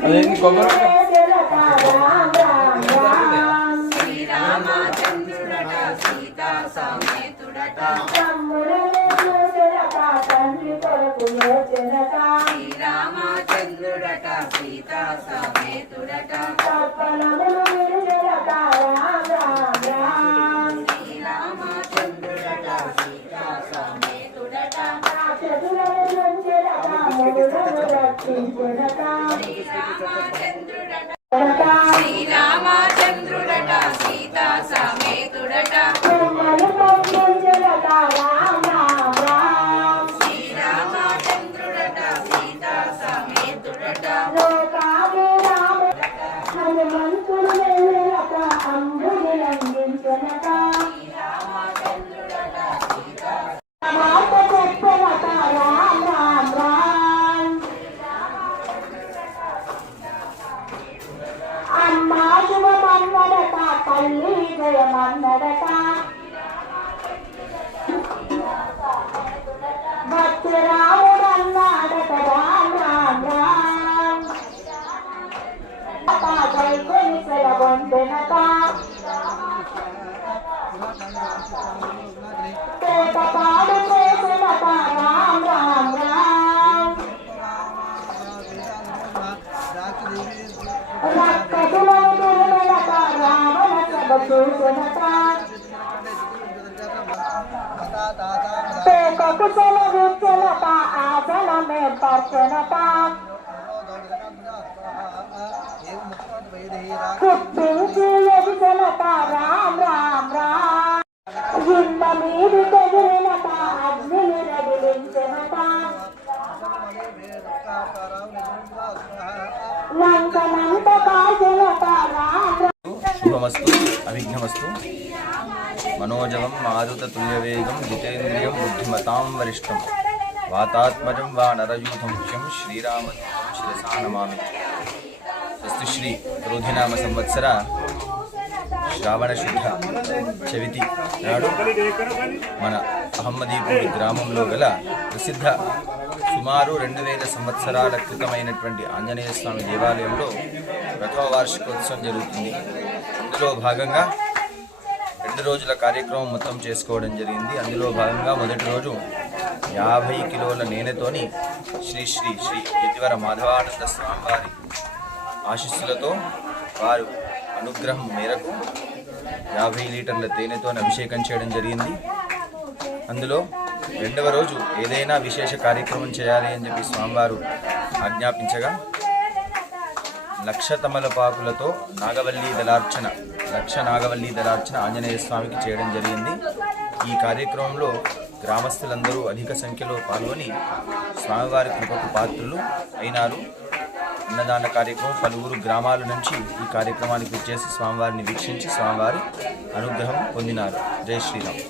అదేంటి కొబ్బరి శ్రీరామచంద్రుడట సీతా సమేతుడట శ్రీరామచంద్రుడట సీతా సమేతుడట శ్రీరామచంద్రుడట సీతా సమేతుడట శ్రీరామచంద్రుడట సీతా సమేతుడట శ్రీరామచంద్రుడట సీతా సమేతుడట హనుమంతుడు అంబుని తల్లి జయమన్నడట భక్తురాముడన్నాడట రామ్ రామ్ రామ్ కైకొని సెలవొందెనట పాడు చేసినట రామ్ రామ్ రామ్ రావణ సభ చూసినట పేకకు సెలవిచ్చినట ఆసనమే పర్చనట పుట్టించి ఎదిసినట రామ్ రామ్ రామ్ ఇంద మీది తెగిరినట అగ్నిని రగిలించినట శుభమస్తు అవిఘ్నమస్తు మనోజవం మారుతతుల్యవేగం జితేంద్రియం బుద్ధిమతాం వరిష్టం. వాతాత్మజం వా నరయూథం ముఖ్యం శ్రీరామదూతం శిరసా నమామి. అస్తు శ్రీ రోధినామ సంవత్సర శ్రావణ శుద్ధ చవితి నాడు మన అహమ్మదీపూరి గ్రామంలో గల ప్రసిద్ధ సుమారు రెండు వేల సంవత్సరాల క్రితమైనటువంటి ఆంజనేయ స్వామి దేవాలయంలో ప్రథమ వార్షికోత్సవం జరుగుతుంది. అందులో భాగంగా రెండు రోజుల కార్యక్రమం మొత్తం చేసుకోవడం జరిగింది. అందులో భాగంగా మొదటి రోజు యాభై కిలోల నేనెతోని శ్రీ శ్రీ శ్రీ యతివర మాధవానంద స్వామివారి ఆశీస్సులతో వారు అనుగ్రహం మేరకు యాభై లీటర్ల తేనెతో అభిషేకం చేయడం జరిగింది. అందులో రెండవ రోజు ఏదైనా విశేష కార్యక్రమం చేయాలి అని చెప్పి స్వామివారు ఆజ్ఞాపించగా లక్ష తమలపాకులతో నాగవల్లి దళార్చన లక్ష నాగవల్లి దళార్చన ఆంజనేయ స్వామికి చేయడం జరిగింది. ఈ కార్యక్రమంలో గ్రామస్తులందరూ అధిక సంఖ్యలో పాల్గొని స్వామివారి కృపకు పాత్రులు అయినారు. అన్నదాన కార్యక్రమం పలువురు గ్రామాల నుంచి ఈ కార్యక్రమానికి వచ్చేసి స్వామివారిని వీక్షించి స్వామివారి అనుగ్రహం పొందినారు. జై శ్రీరామ్.